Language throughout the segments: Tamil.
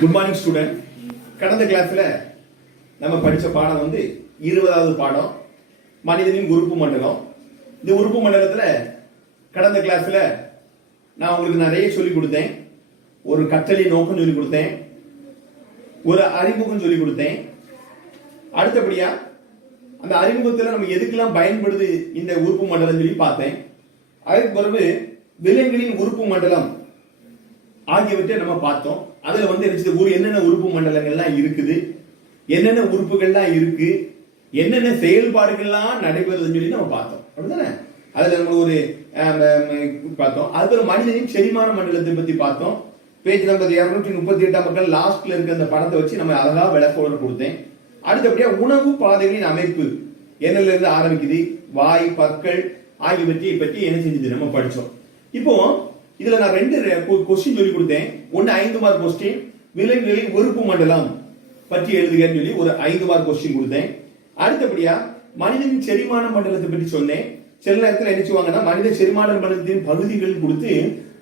Good morning student. கடந்த கிளாஸ்ல நம்ம படிச்ச பாடம் 20வது பாடம் மனிதனின் உறுப்பு மண்டலம். இந்த உறுப்பு மண்டலத்துல கடந்த கிளாஸ்ல நான் உங்களுக்கு நிறைய சொல்லி கொடுத்தேன். ஒரு கற்றலை நோக்கம் சொல்லி கொடுத்தேன், ஒரு அறிமுகம் சொல்லி கொடுத்தேன். அடுத்தபடியா அந்த அறிமுகத்துல நம்ம எதுக்கெல்லாம் பயன்படுது இந்த உறுப்பு மண்டலம் சொல்லி பார்த்தேன். அதுக்கு பிறகு விலங்குகளின் உறுப்பு மண்டலம் ஆகியவற்றை நம்ம பார்த்தோம். அதுல என்னென்ன உறுப்பு மண்டலங்கள்லாம் இருக்குது, என்னென்ன உறுப்புகள்லாம் இருக்கு, என்னென்ன செயல்பாடுகள்லாம் நடைபெறுதுன்னு சொல்லி நம்ம பார்த்தோம். அப்படிதானே? அதுல நம்ம ஒரு பார்த்தோம். அதுக்கு மனிதனின் செரிமான மண்டலத்தை பத்தி பார்த்தோம். பேஜ் நம்பர் 238 மக்கள் லாஸ்ட்ல இருக்க அந்த படத்தை வச்சு நம்ம அழகா விளக்கோட கொடுத்தேன். அடுத்தபடியா உணவு பாதைகளின் அமைப்பு என்னல இருந்து ஆரம்பிக்குது, வாய், பற்கள் ஆகியவற்றை பற்றி என்ன செஞ்சது நம்ம படிச்சோம். இப்போ இதுல நான் 2 கொஸ்டின் சொல்லி கொடுத்தேன். ஒன்னு 5 மார்க் கொஸ்டின், விலங்குகளின் உறுப்பு மண்டலம் பற்றி எழுதுகன்னு சொல்லி ஒரு 5 மார்க் கொஸ்டின் கொடுத்தேன். அடுத்தபடியா மனிதனின் செரிமான மண்டலத்தை பற்றி சொன்னேன். சில நேரத்தில் என்ன செய்வாங்கன்னா மனித செரிமான மண்டலத்தின் பகுதிகள் கொடுத்து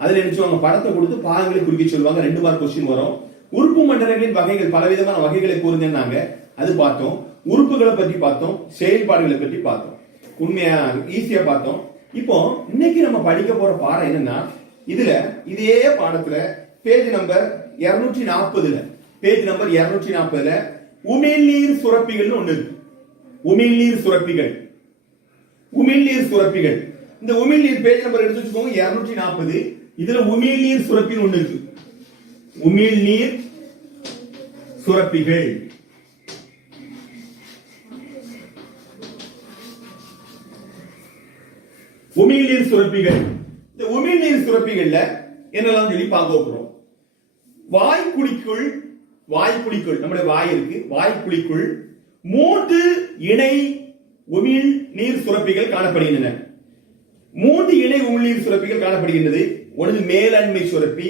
அதுல என்ன செய்வாங்க, படத்தை கொடுத்து பாகங்களை குறிக்க சொல்லுவாங்க. 2 மார்க் கொஸ்டின் வரும். உறுப்பு மண்டலங்களின் வகைகள், பலவிதமான வகைகளை கூறுங்கன்னாங்க, அது பார்த்தோம். உறுப்புகளை பற்றி பார்த்தோம், செயல்பாடுகளை பற்றி பார்த்தோம். உண்மையா ஈஸியா பார்த்தோம். இப்போ இன்னைக்கு நம்ம படிக்க போற பாடம் என்னன்னா, இதுல இதே பாடத்துல பேஜ் நம்பர் 240ல உமிழ்நீர் சுரப்பிகள் ஒண்ணு இருக்கு. உமிழ்நீர் சுரப்பிகள். இந்த உமிழ்நீர் பேஜ் நம்பர் எடுத்து வச்சுக்கோங்க, 240. இதுல உமிழ்நீர் சுரப்பின்னு ஒண்ணு இருக்கு. உமிழ்நீர் சுரப்பிகள். உமிழ்நீர் சுரப்பிகள். இந்த உமிழ்நீர் சுரப்பிகள்ல என்னெல்லாம் சொல்லி பார்க்க போறோம். வாய்க்குழிக்குள் நம்முடைய வாய் இருக்கு. வாய்க்குழிக்குள் 3 இணை உமிழ் நீர் சுரப்பிகள் காணப்படுகின்றன. 3 இணை உமிழ்நீர் சுரப்பிகள் காணப்படுகின்றது. ஒன்று மேலண்மை சுரப்பி,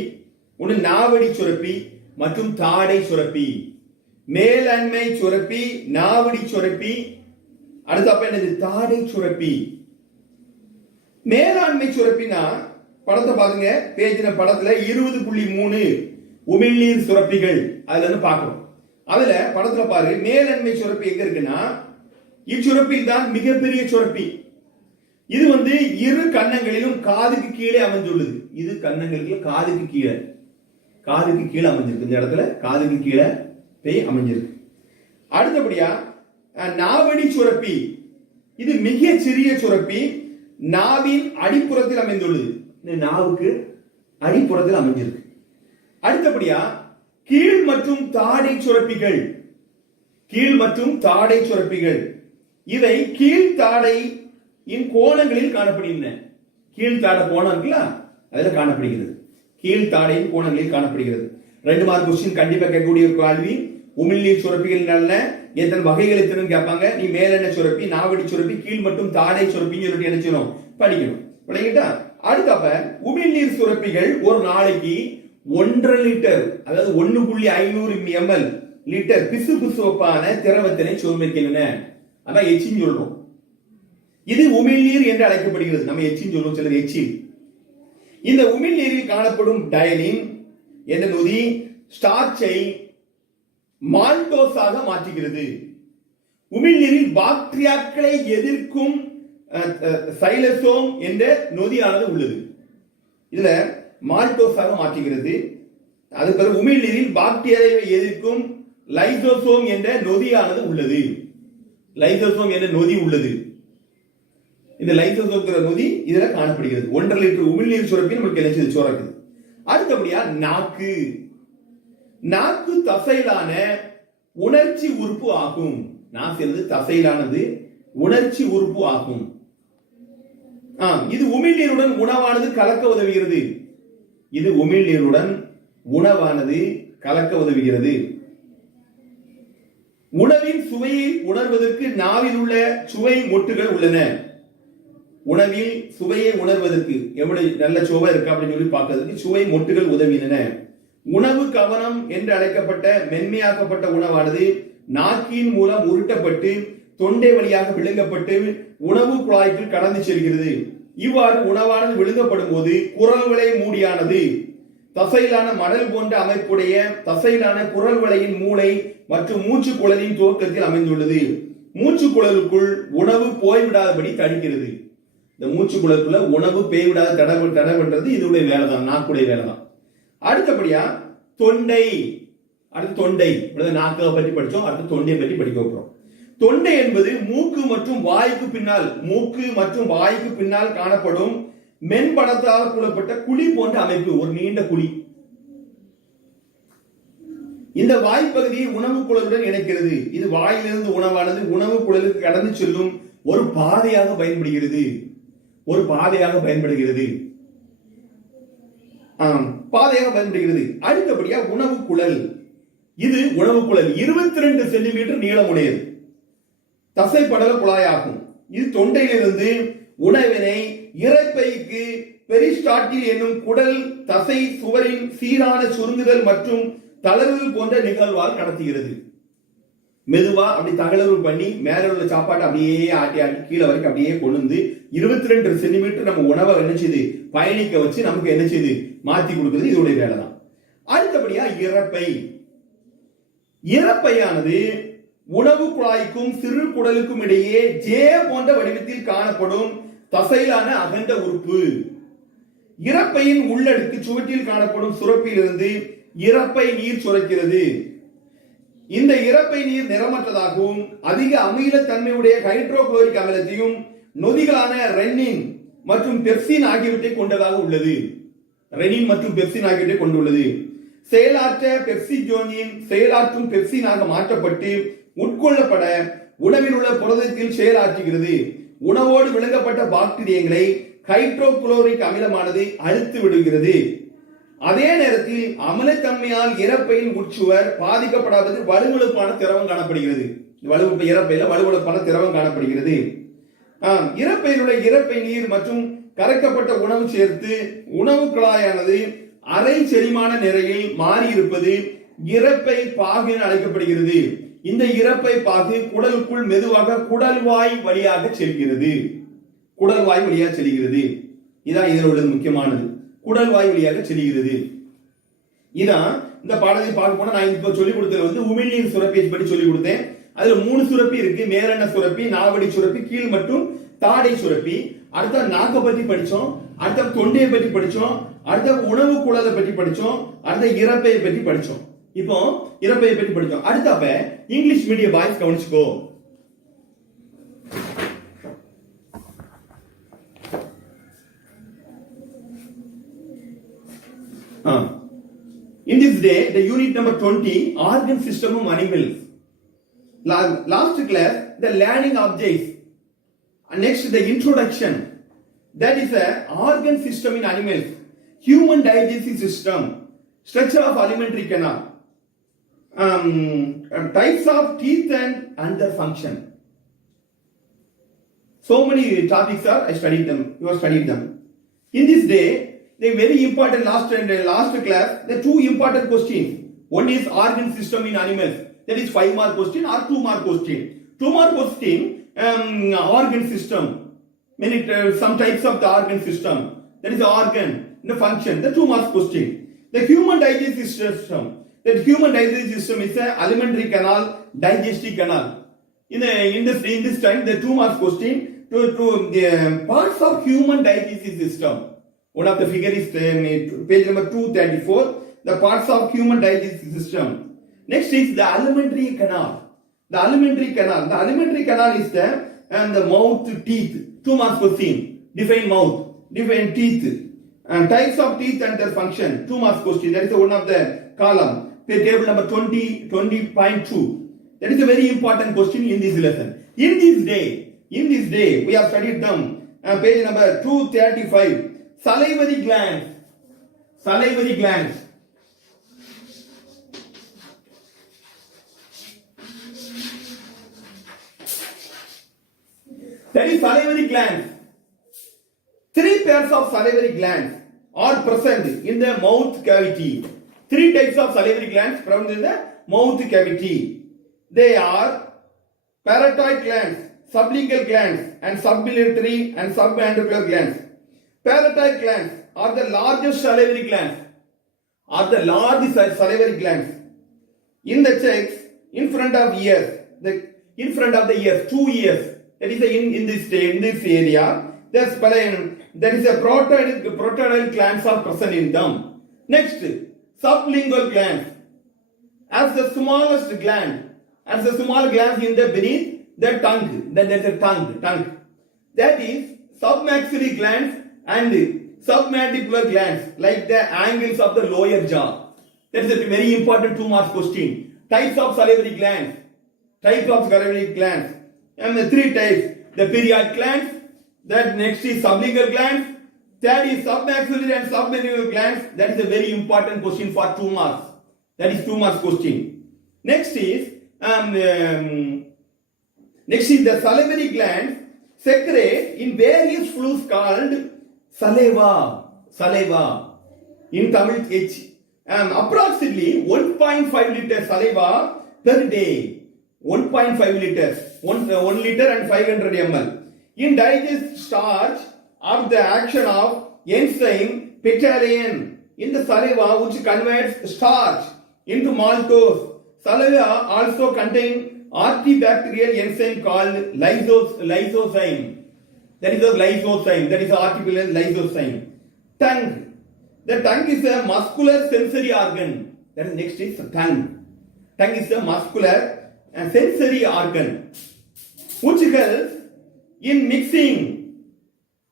ஒன்று நாவடி சுரப்பி மற்றும் தாடை சுரப்பி. மேலண்மை சுரப்பி, நாவடி சுரப்பி, அடுத்தப்ப என்னது, தாடை சுரப்பி. மேலாண்மை சுரப்பினா படத்தை பாருங்க, படத்துல 20.3 உமிழ்நீர் சுரப்பிகள் அதுல இருந்து பார்க்கணும். அதுல படத்துல பாரு, மேலண்மை சுரப்பி எங்க இருக்குன்னா, இச்சுரப்பில் தான் மிகப்பெரிய சுரப்பி. இது இரு கன்னங்களிலும் காதுக்கு கீழே அமைந்துள்ளது. இது கன்னங்களுக்கு காதுக்கு கீழே அமைஞ்சிருக்கு. இந்த இடத்துல காதுக்கு கீழே அமைஞ்சிருக்கு. அடுத்தபடியா நாவடி சுரப்பி, இது மிக சிறிய சுரப்பி, நாவின் அடிப்புறத்தில் அமைந்துள்ளது. நாவுக்கு அடிப்புறத்தில் அமைஞ்சிருக்கு. அடுத்தபடியா கீழ் மற்றும் தாடை சுரப்பிகள், இவை கீழ்த்தாடை கோணங்களில் காணப்படுகின்றன. கீழ்த்தாடை கோணம் இருக்குல்ல, அதுல காணப்படுகிறது. கீழ்த்தாடையின் கோணங்களில் காணப்படுகிறது. 2 மார்க் கொஸ்டின் கண்டிப்பா கேட்கக்கூடிய ஒரு கேள்வி. உமிழ்நீர் சுரப்பிகள் நல்ல எத்தனை வகைகள் எத்தனை கேட்பாங்க. நீ மேலெண்ண சுரப்பி, நாவடி சுரப்பி, கீழ் மற்றும் தாடை சுரப்பின்னு சொல்லிட்டு என்ன செய்யணும், படிக்கணும். விளங்கிட்டா? அடுத்தப்ப உமிழ்நீர் சுரப்பிகள் ஒரு நாளைக்கு 1.5 லிட்டர், அதாவது 1.500 ml லிட்டர் பிசுபிசுப்பான திரவத்தினை சுமக்கின்றன. அதான் எச்சின்னு சொல்றோம். இது உமிழ்நீர் என்று அழைக்கப்படுகிறது. நம்ம எச்சின்னு சொல்லுவோம், சிலர் எச்சில். இந்த உமிழ்நீரில் காணப்படும் டயலின் என்ற நொதி ஸ்டார்ச்சை மால்டோஸாக மாற்றுகிறது. உமிழ்நீரில் பாக்டீரியாக்களை எதிர்க்கும் சைலசோம் என்ற நொதியானது உள்ளது. இதுல மால்டோஸாக மாற்றுகிறது. அது பிறகு உமிழ்நீரில் பாக்டீரியாவை எதிர்க்கும் லைசோசோம் என்ற நொதியானது உள்ளது. இந்த லைசோசோம் நொதி இதுல காணப்படுகிறது. 1.5 லிட்டர் உமிழ்நீர் சுரப்பி நமக்கு என்ன சுரக்குது. அடுத்தபடியா நாக்கு தசையிலான உணர்ச்சி உறுப்பு ஆகும். நாக்கு தசையிலானது உணர்ச்சி உறுப்பு ஆகும். இது உமிழ்நீருடன் உணவானது கலக்க உதவுகிறது. உணவின் சுவையை உணர்வதற்கு நாவில் உள்ள சுவை மொட்டுகள் உள்ளன. உணவில் சுவையை உணர்வதற்கு எவ்வளவு நல்ல சுவை இருக்கு அப்படின்னு சொல்லி பார்க்கிறதுக்கு சுவை மொட்டுகள் உதவின. உணவு கவனம் என்று அழைக்கப்பட்ட மென்மையாக்கப்பட்ட உணவானது நாக்கின் மூலம் உருட்டப்பட்டு தொண்டை வழியாக விழுங்கப்பட்டு உணவு குழாய்க்குள் கடந்து செல்கிறது. இவ்வாறு உணவானது விழுங்கப்படும் போது குரல் வளை மூடியானது தசையிலான மடல் போன்ற அமைப்புடைய தசையிலான குரல் வளையின் மூளை மற்றும் மூச்சு குழலின் துவக்கத்தில் அமைந்துள்ளது. மூச்சு குழலுக்குள் உணவு போய்விடாதபடி தடுக்கிறது. இந்த மூச்சு குழலுக்குள்ள உணவு போய்விடாத தடை பண்றது இதோடைய வேலை தான், நாக்குடைய வேலை தான். அடுத்தபடியா தொண்டை. அடுத்து தொண்டை, நாக்கை பற்றி படிச்சோம். அடுத்து தொண்டையை பற்றி படிக்க போறோம். தொண்டை என்பது மூக்கு மற்றும் வாய்க்கு பின்னால் காணப்படும் மென்படத்தால் கூடப்பட்ட குழி போன்ற அமைப்பு, ஒரு நீண்ட குழி. இந்த வாய்ப்பகுதியை உணவு குழலுடன் இணைக்கிறது. இது வாயிலிருந்து உணவானது உணவு குழலுக்கு கடந்து செல்லும் ஒரு பாதையாக பயன்படுகிறது. அடுத்தபடியா உணவு குழல். இது உணவு குழல் 22 சென்டிமீட்டர் நீளமுடையது தசை படல குழாயாகும். இது தொண்டையிலிருந்து உணவினை இரைப்பைக்கு பெரிஸ்டாட்டில் என்னும் குடல் தசை சுவரின் சீரான சுருங்குதல் மற்றும் தளர்வுகள் போன்ற நிகழ்வால் கடத்துகிறது. மெதுவா அப்படி தகவல் பண்ணி மேல உள்ள சாப்பாட்டை அப்படியே ஆட்டி கீழே வரைக்கும் அப்படியே கொண்டு வந்து 22 சென்டிமீட்டர் நம்ம உணவை என்ன செய்து பயணிக்க வச்சு நமக்கு என்ன செய்து மாத்தி கொடுக்கிறது இதோடைய வேலை தான். அடுத்தபடியா இரைப்பையானது உணவு குழாய்க்கும் சிறு குடலுக்கும் இடையே ஜே போன்ற வடிவத்தில் காணப்படும் தசையிலான அகண்ட உறுப்பு. இரைப்பையின் உள்ளடுக்கு சுவற்றில் காணப்படும் சுரப்பிலிருந்து இரைப்பை நீர் சுரக்கிறது. இந்த இரைப்பை நீர் நிறமற்றதாகவும் அதிக அமிலத்தன்மையுடைய ஹைட்ரோகுளோரிக் அமிலத்தையும் நொதிகளான ரெனின் மற்றும் பெப்சின் ஆகியவற்றை கொண்டதாக உள்ளது. செயலாற்ற பெப்சிஜோனின் செயலாற்றும் பெப்சினாக மாற்றப்பட்டு உட்கொள்ளப்பட உணவில் உள்ள புரதத்தில் செயலாற்றுகிறது. உணவோடு விளங்கப்பட்ட பாக்டீரியங்களை ஹைட்ரோகுளோரிக் அமிலமானது அழித்து விடுகிறது. அதே நேரத்தில் அமிலத்தன்மையால் இரைப்பையின் உட்சுவர் பாதிக்கப்படாதது வலுவழுப்பான திரவம் காணப்படுகிறது. இரைப்பையில் உள்ள இரைப்பை நீர் மற்றும் கரைக்கப்பட்ட உணவு சேர்த்து உணவு குழாயானது அரை செரிமான நிறையில் மாறி இருப்பது இரைப்பை பாகு என அழைக்கப்படுகிறது. இந்த இரைப்பை பாகு குடலுக்குள் மெதுவாக குடல்வாய் வழியாக செல்கிறது. இதான் இதனோட முக்கியமானது, குடல்வாய் வழியாக செல்கிறது. இதான் இந்த பாடத்தை பார்க்க போனா நான் இப்ப சொல்லிக் கொடுத்தது உமிழ்நீர் சுரப்பியை பற்றி சொல்லிக் கொடுத்தேன். அதுல 3 சுரப்பி இருக்கு, மேலெண்ண சுரப்பி, நாவடி சுரப்பி, கீழ் மற்றும் தாடை சுரப்பி. அடுத்த நாக்கை பற்றி படிச்சோம், அடுத்த தொண்டையை பற்றி படிச்சோம், அடுத்த உணவு குழலை பற்றி படிச்சோம், அடுத்த இரைப்பையை பற்றி படிச்சோம். இப்போ இரைப்பையை பற்றி படிச்சோம். அடுத்தப்ப இங்கிலீஷ் மீடியம் பாய்ஸ் கவனிச்சுக்கோ. In this day, the unit number 20, organ system of animals. Last class, the learning objects. Next, the introduction. That is a organ system in animals. Human digestive system. Structure of alimentary canal. Types of teeth and their function. So many topics are, I studied them. You have studied them. In this day, the very important last class, the 2 important questions. One is organ system in animals. That is 5 mark question or 2 mark question. 2 mark question, organ system. Some types of the organ system. That is the organ, the function, the 2 mark question. The human digestive system. That human digestive system is a alimentary canal, digestive canal. In this time, the 2 mark question to the parts of human digestive system. One of the figure is page number 234, the parts of human digestive system. Next is the alimentary canal. The alimentary canal is the mouth, teeth. 2 marks question. Define mouth, define teeth, and types of teeth and their function. 2 marks question. That is one of the column. Table number 20.2. That is a very important question in this lesson. In this day, we have studied them. Page number 235. Salivary glands. That is salivary glands. 3 pairs of salivary glands are present in the mouth cavity. 3 types of salivary glands present in the mouth cavity. They are parotoid glands, sublingual glands, and subbiliary and submandibular glands. Parotoid glands are the largest salivary glands. are the large salivary glands in the checks in front of ears, in front of the ears, 2 ears. That is in this area. There is a protodal glands are present in them. Next, sublingual glands. As the smallest gland, as the small glands in the beneath the tongue. Then there is a tongue. That is submaxillary glands and submandibular glands, like the angles of the lower jaw. That is a very important 2 mark question. Types of salivary glands. And the 3 types. The period glands. That next is sublingual glands. Third is submaxillary and submandibular glands. That is a very important question for 2 marks. That is 2 marks question. Next is the salivary glands secrete in various fluids called saliva. In Tamil, approximately 1.5 liters saliva per day. 1.5 liters. 1 liter and 500 ml. In digest starch of the action of enzyme ptyalin in the saliva, which converts starch into maltose. Saliva also contains antibacterial enzyme called lysozyme. That is a lysozyme. That is artificial lysozyme. Tongue. The tongue is a muscular sensory organ. Then next is tongue. Tongue is a muscular and sensory organ which helps in mixing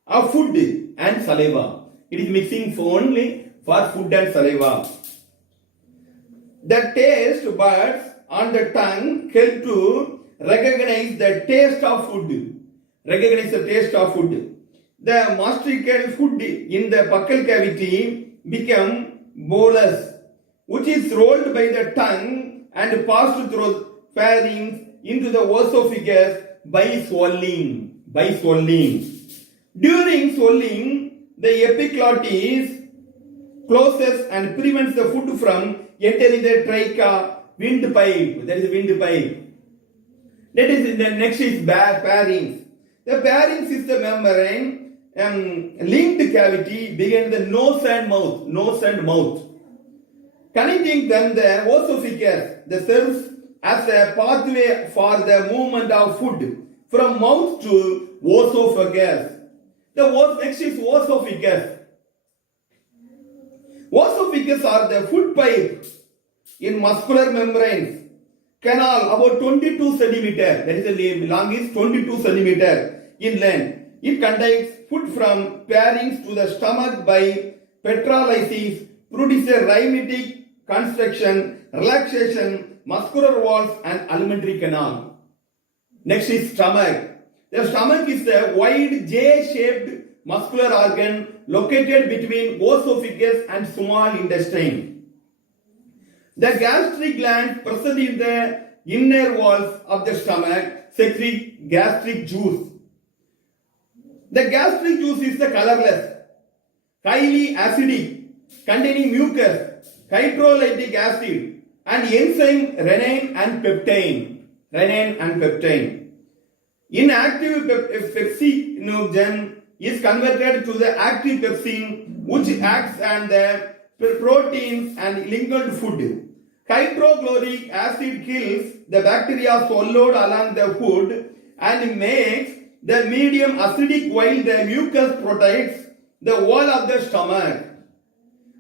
of food and saliva. It is mixing only for food and saliva. The taste buds on the tongue help to recognize the taste of food. The masticated food in the buccal cavity become bolus, which is rolled by the tongue and passed through pharynx into the esophagus by swallowing. During swallowing, the epiglottis closes and prevents the food from entering the trachea, windpipe. That is windpipe. That is the next is pharynx. The pharynx is the membrane linked cavity between the nose and mouth. Connecting them the esophagus, the serves as a pathway for the movement of food from mouth to esophagus. The next is esophagus. Esophagus are the food pipe in muscular membranes. Canal about 22 centimeter. That is the long is 22 centimeter in length. It contains food from pharynx to the stomach by petrolysis, produces a rhythmic construction, relaxation, muscular walls and alimentary canal. Next is stomach. The stomach is a wide J-shaped muscular organ located between esophagus and small intestine. The gastric gland present in the inner walls of the stomach secrete gastric juice. The gastric juice is the colorless, highly acidic, containing mucus, hydrolytic acid, and enzyme rennin and peptine. Inactive pepsinogen is converted to the active pepsin, which acts on the proteins and lingual food. Hydrochloric acid kills the bacteria swallowed along the food and makes the medium acidic while the mucus protects the wall of the stomach.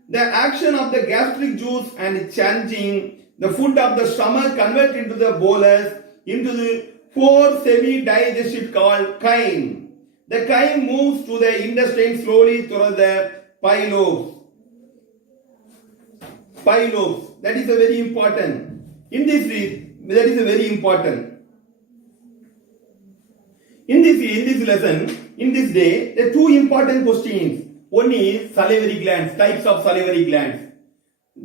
The action of the gastric juice and changing the food of the stomach convert into the bolus into the 4 semi-digested called chyme. The chyme moves to the intestine slowly through the pilobes. That is a very important. In this lesson, in this day, there are 2 important questions. One is salivary glands, types of salivary glands.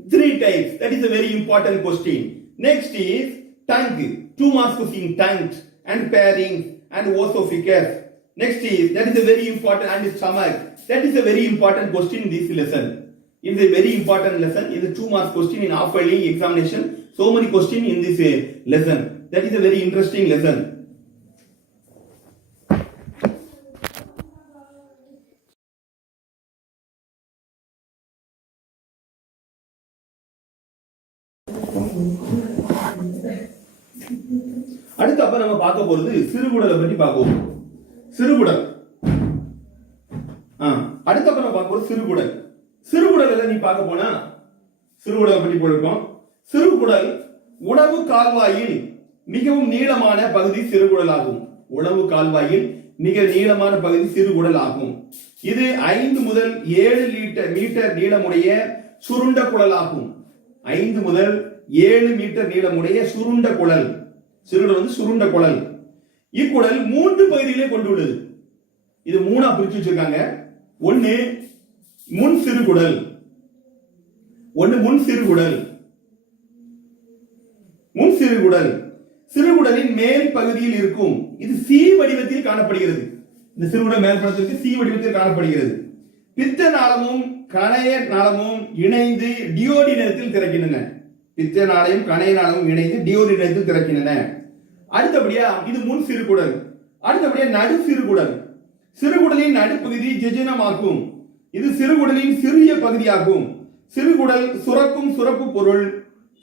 3 types, that is a very important question. Next is tongue, 2 marks question, tongue and pharynx and esophagus. Next is, that is a very important, and stomach. That is a very important question in this lesson. It is a very important lesson. It is a 2 marks question in half-yearly examination. So many questions in this lesson. That is a very interesting lesson. அடுத்து அப்ப நம்ம பார்க்க போறது சிறுகுடலை பற்றி பார்ப்போம். சிறுகுடல் அடுத்த அப்ப நம்ம பார்க்க போறது சிறுகுடல். சிறுகுடல் நீ பார்க்க போனா சிறுகுடலை பற்றி போயிருக்கோம். சிறுகுடல் உணவு கால்வாயில் மிகவும் நீளமான பகுதி சிறுகுடல் ஆகும். உணவு கால்வாயில் மிக நீளமான பகுதி சிறுகுடல் ஆகும். இது 5 முதல் 7 மீட்டர் நீளமுடைய சுருண்ட குடல் ஆகும். 5 முதல் 7 மீட்டர் நீளமுடைய சுருண்ட குடல். சிறுகுடல் வந்து சுருண்ட குடல். இக்குடல் 3 பகுதிகளை கொண்டுள்ளது. இது 3ஆ பிரிச்சு வச்சிருக்காங்க. ஒன்னு முன் சிறுகுடல், முன் சிறுகுடல் சிறுகுடலின் மேல் பகுதியில் இருக்கும். இது சி வடிவத்தில் காணப்படுகிறது. இந்த சிறுகுடல் மேல் பகுதிக்கு சி வடிவத்தில் காணப்படுகிறது. பித்த நாளமும் கணைய நாளமும் இணைந்து டியோடினத்தில் திறக்கின்றன. பித்த நாளையும் கணைய நாளமும் இணைந்து டியோடினத்தில் திறக்கின்றன. அடுத்தபடியா இது முன் சிறுகுடல். அடுத்தபடியா நடு சிறுகுடல். சிறுகுடலின் நடுப்பகுதி ஜெஜனமாகும். இது சிறுகுடலின் சிறிய பகுதியாகும். சிறுகுடல் சுரக்கும் சுரப்பு பொருள்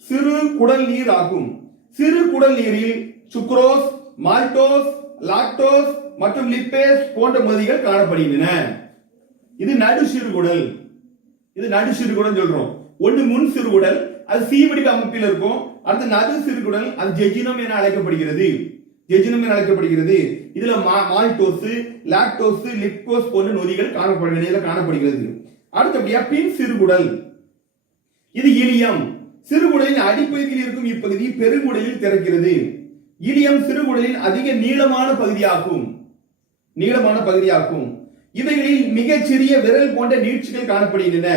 சிறு குடல் நீர் ஆகும். சிறு குடல் நீரில் சுக்ரோஸ், மால்டோஸ், லாக்டோஸ் மற்றும் லிப்பேஸ் போன்ற மதிகள் காணப்படுகின்றன. இது நடு சிறுகுடல். இது நடு சிறுகுடல் சொல்றோம். ஒன்று முன் சிறுகுடல், அது சி வடிவ அமைப்பில் இருக்கும். அடுத்து நடு சிறுகுடல், அது ஜெஜினம் என அழைக்கப்படுகிறது. இதுல மால்டோஸ், லாக்டோஸ், லிப்போஸ் போன்ற நொதிகள் காணப்படுகிறது. அடுத்தபடியா பின் சிறுகுடல். இது இலியம். சிறுகுடலின் அடிப்பகுதியில் இருக்கும் இப்பகுதி பெருங்குடலில் திறக்கிறது. இலியம் சிறுகுடலின் அதிக நீளமான பகுதியாகும். இவைகளில் மிகச் சிறிய விரல் போன்ற நீட்சிகள் காணப்படுகின்றன.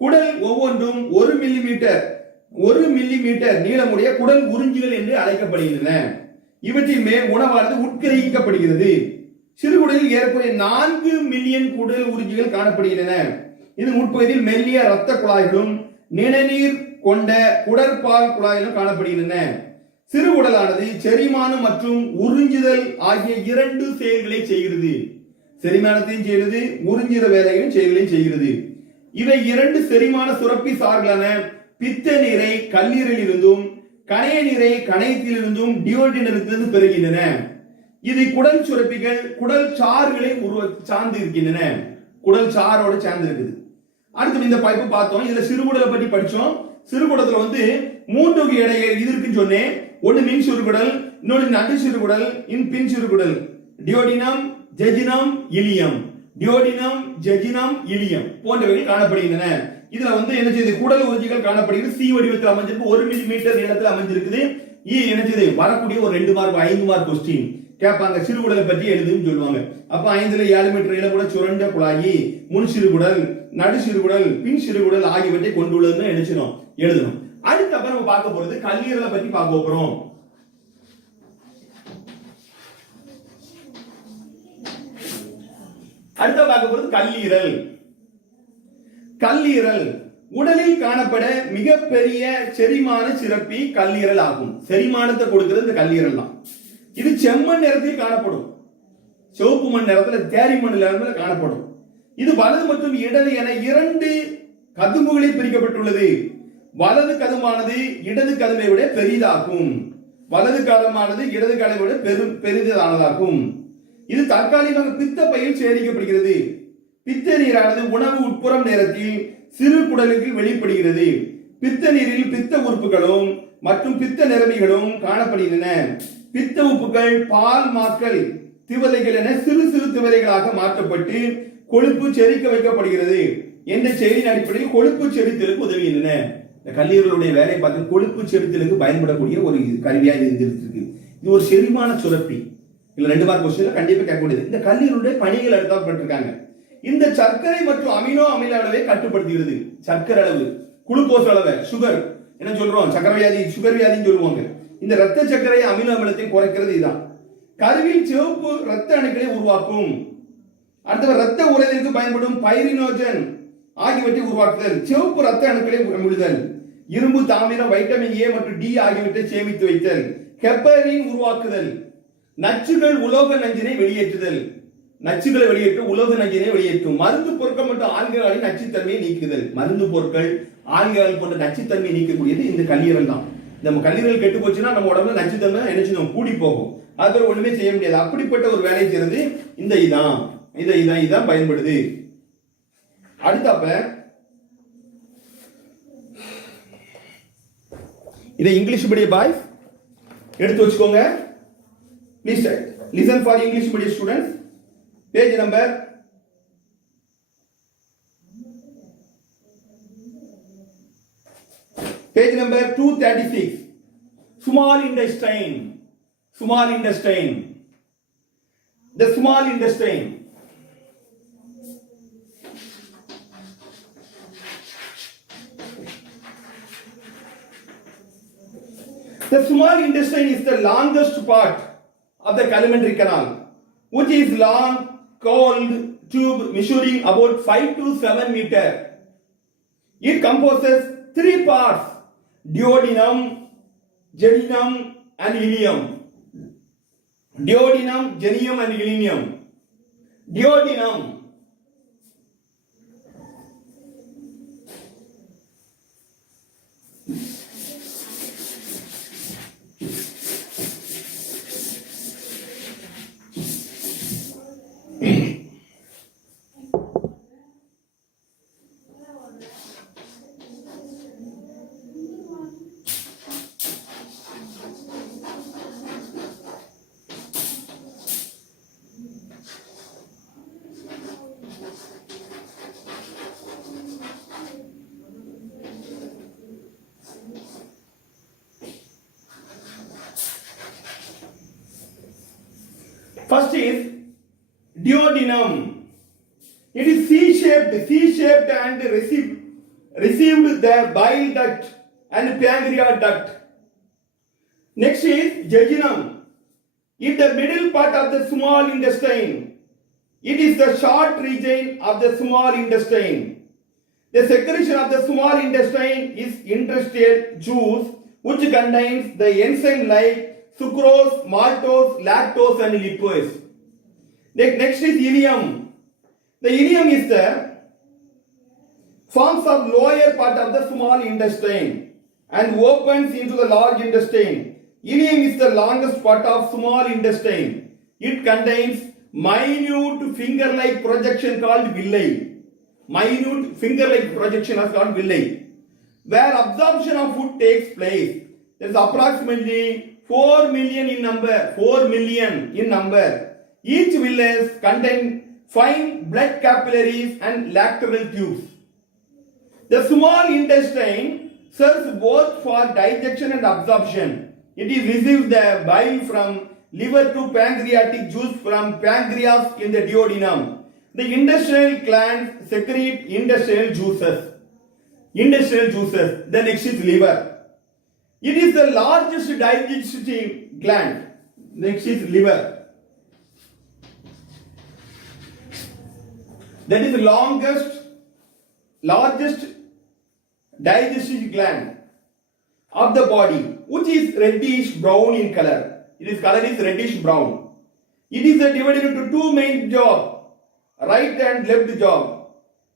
குடல் ஒவ்வொன்றும் 1 மில்லிமீட்டர் நீளமுடைய குடல் உறிஞ்சிகள் என்று அழைக்கப்படுகின்றன. இவற்றின் மேல் உணவானது உட்கிரகிக்கப்படுகிறது. சிறுகுடலில் ஏறக்குறைய 4 மில்லியன் குடல் உறிஞ்சிகள் காணப்படுகின்றன. இது உட்பகுதியில் மெல்லிய இரத்த குழாய்களும் நிணநீர் கொண்ட குடற்பால் குழாய்களும் காணப்படுகின்றன. சிறுகுடலானது செரிமானம் மற்றும் உறிஞ்சுதல் ஆகிய 2 செயல்களை செய்கிறது. செரிமானத்தையும் செய்கிறது, உறிஞ்சுற வேலையும் செய்கிறது. இவை 2 செரிமான சுரப்பி சார்களான பித்த நீரை கல்லீரலில் இருந்தும் கணைய நீரை கணையத்திலிருந்தும் டியோடினத்திலிருந்து பெறுகின்றன. இது குடல் சுரப்பிகள் குடல் சாறுகளை சார்ந்து இருக்கின்றன. குடல் சாரோட சேர்ந்து இருக்குது. அடுத்து இந்த பைப்பு பார்த்தோம். இதுல சிறுகுடலை பற்றி படிச்சோம். சிறுகுடத்துல வந்து 3 வகை இது இருக்குன்னு சொன்னேன். ஒன்னு மின் சிறுகுடல், இன்னொன்று நடு சிறுகுடல், பின் சிறுகுடல். டியோடினம், ஜெஜினம், இலியம் போன்றவைகள் காணப்படுகின்றன. இதுல வந்து என்ன செய்யுது, குடல் உறிஞ்சிகள் காணப்படுகிறது. சி வடிவத்தில் அமைஞ்சிருக்கு. 1 மில்லிமீட்டர் நீளத்தில் அமைஞ்சிருக்குது. என்ன செய்யுது, வரக்கூடிய ஒரு 2 மார்க் 5 மார்க் கொஸ்டின் கேட்பாங்க. சிறுகுடலை பற்றி எழுதுன்னு சொல்லுவாங்க. அப்ப 5ல 7 மீட்டர் நீளம் கூட சுரண்ட குழாயி முன் சிறுகுடல், நடு சிறுகுடல், பின் சிறுகுடல் ஆகியவற்றை கொண்டுள்ளதுன்னு எழுதணும். அடுத்து அப்ப நம்ம பார்க்க போறது கல்லீரலை பற்றி பார்க்க போறோம். அடுத்த பார்க்க போறது கல்லீரல். கல்லீரல் உடலில் காணப்பட மிகப்பெரிய செரிமான சிறப்பி கல்லீரல் ஆகும். செரிமானத்தை கொடுக்கிறது இந்த கல்லீரல் தான். இது செம்மண் நிறத்தில் காணப்படும். சிவப்பு மண் நிறத்துல தேரி மண் நிறத்தில் காணப்படும். இது வலது மற்றும் இடது என 2 கதும்புகளில் பிரிக்கப்பட்டுள்ளது. வலது கதுமானது இடது கதுமை விட பெரிதாகும். வலது கதமானது இடது கதவை விட பெரிதானதாகும். இது தற்காலிகமாக பித்த பையில் சேகரிக்கப்படுகிறது. பித்த நீரானது உணவு உட்புறம் நேரத்தில் சிறு குடலுக்கு வெளிப்படுகிறது. பித்த நீரில் பித்த உறுப்புகளும் மற்றும் பித்த நிறமிகளும் காணப்படுகின்றன. பித்த உப்புகள் பால் மாக்கள் திவலைகள் என சிறு சிறு திவலைகளாக மாற்றப்பட்டு கொழுப்பு செரிக்க வைக்கப்படுகிறது என்ற செயலின் அடிப்படையில் கொழுப்பு செரித்தலுக்கு உதவுகின்றன. இந்த கல்லீரலுடைய வேலை பார்த்து கொழுப்பு செரித்தலுக்கு பயன்படக்கூடிய ஒரு கருவியா இருந்திருக்கு. இது ஒரு செரிமான சுரப்பி. இல்ல 2 மார்க் கொஸ்டின்ல கண்டிப்பா கேட்கக்கூடியது. இந்த கல்லீரலுடைய பணிகள் எடுக்கப்பட்டிருக்காங்க. இந்த சர்க்கரை மற்றும் அமினோ அமில அளவை கட்டுப்படுத்துகிறது. சர்க்கரை அளவு, குளுக்கோஸ் அளவு, சுகர் என்ன சொல்றோம், சர்க்கரை வியாதி, சுகர் வியாதின்னு சொல்லுவாங்க. இந்த ரத்த சர்க்கரை அமினோ அமிலத்தை குறைக்கிறது இதுதான். கருவில் சிவப்பு ரத்த அணுக்களை உருவாக்கும். அடுத்த ரத்த உறைதலுக்கு பயன்படும் பைரினோஜன் ஆகியவற்றை உருவாக்குதல், சிவப்பு ரத்த அணுக்களை உமிழ்தல், இரும்பு, தாமிரம், வைட்டமின் ஏ மற்றும் டி ஆகியவற்றை சேமித்து வைத்தல், ஹெப்பரின் உருவாக்குதல், நச்சுகள் உலோக நஞ்சினை வெளியேற்றுதல், நச்சுகளை வெளியேற்ற உலோக நஞ்சினை வெளியேற்றும், மருந்து பொருட்கள் மற்றும் ஆல்கஹாலின் நச்சுத்தன்மையை நீக்குதல். மருந்து பொருட்கள், ஆல்கஹால் போன்ற நச்சுத்தன்மையை நீக்கக்கூடியது இந்த கல்லீரல் தான். நம்ம கல்லீரல் கெட்டு போச்சுன்னா நம்ம உடம்புல நச்சுத்தன்மை என்ன செய்யும், கூடி போகும். அது ஒண்ணுமே செய்ய முடியாது. அப்படிப்பட்ட ஒரு வேலையை செய்யறது இந்த இதான் பயன்படுது. அடுத்தப்ப இதை இங்கிலீஷ் மீடியம் பாய்ஸ் எடுத்து வச்சுக்கோங்க. Please listen for English medium students. Page number 236. Small intestine. The small intestine. The small intestine is the longest part of the alimentary canal, which is long, coiled tube measuring about 5 to 7 meters. It composes 3 parts: duodenum, jejunum, and ileum. Duodenum, jejunum, and ileum. Duodenum. First is duodenum. It is C-shaped and received the bile duct and pancreas duct. Next is jejunum. It is the middle part of the small intestine. It is the short region of the small intestine. The secretion of the small intestine is interstitial juice, which contains the enzyme like sucrose, maltose, lactose, and lipase. Next is ileum. The ileum is the forms of lower part of the small intestine and opens into the large intestine. Ileum is the longest part of small intestine. It contains minute finger-like projection called villi. Minute finger-like projection is called villi, where absorption of food takes place. There is approximately 4 million in number. Each villus contains fine blood capillaries and lacteal tubes. The small intestine serves both for digestion and absorption. It is receives the bile from liver to pancreatic juice from pancreas in the duodenum. The intestinal glands secrete intestinal juices. The next is liver. It is the largest digestive gland. Next is liver. That is the largest digestive gland of the body, which is reddish brown in color. Its color is reddish brown. It is divided into 2 main jobs, right and left job.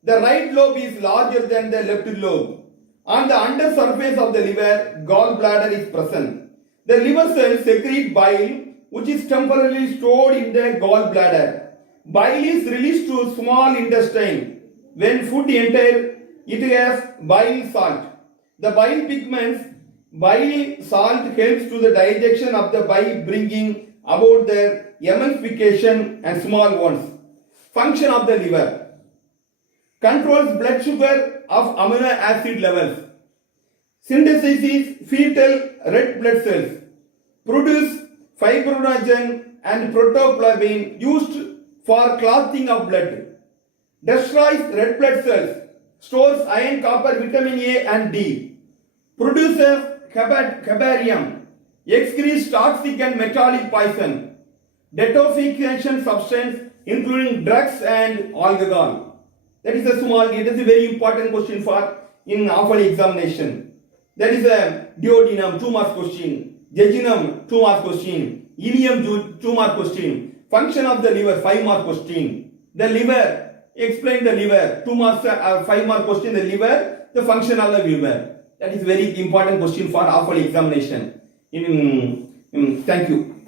The right lobe is larger than the left lobe. On the under surface of the liver, gallbladder is present. The liver cells secrete bile, which is temporarily stored in the gallbladder. Bile is released to small intestine. When food enters, it has bile salt. The bile pigments, bile salt helps to the digestion of the bile, bringing about their emulsification and small ones. Function of the liver: controls blood sugar of amino acid levels, synthesizes fetal red blood cells, produce fibrinogen and protoplasmin used for clotting of blood, destroys red blood cells, stores iron, copper, vitamin A and D, produces herbarium, excretes toxic and metallic poison, detoxification substance including drugs and alcohol. That is a small. It is a very important question for in half-yearly examination. That is a duodenum 2 mark question, jejunum 2 mark question, ileum 2 mark question. Function of the liver 5 mark question. The liver, explain the liver 2 marks 5 mark question. The liver, the function of the liver. That is very important question for half-yearly examination. Thank you.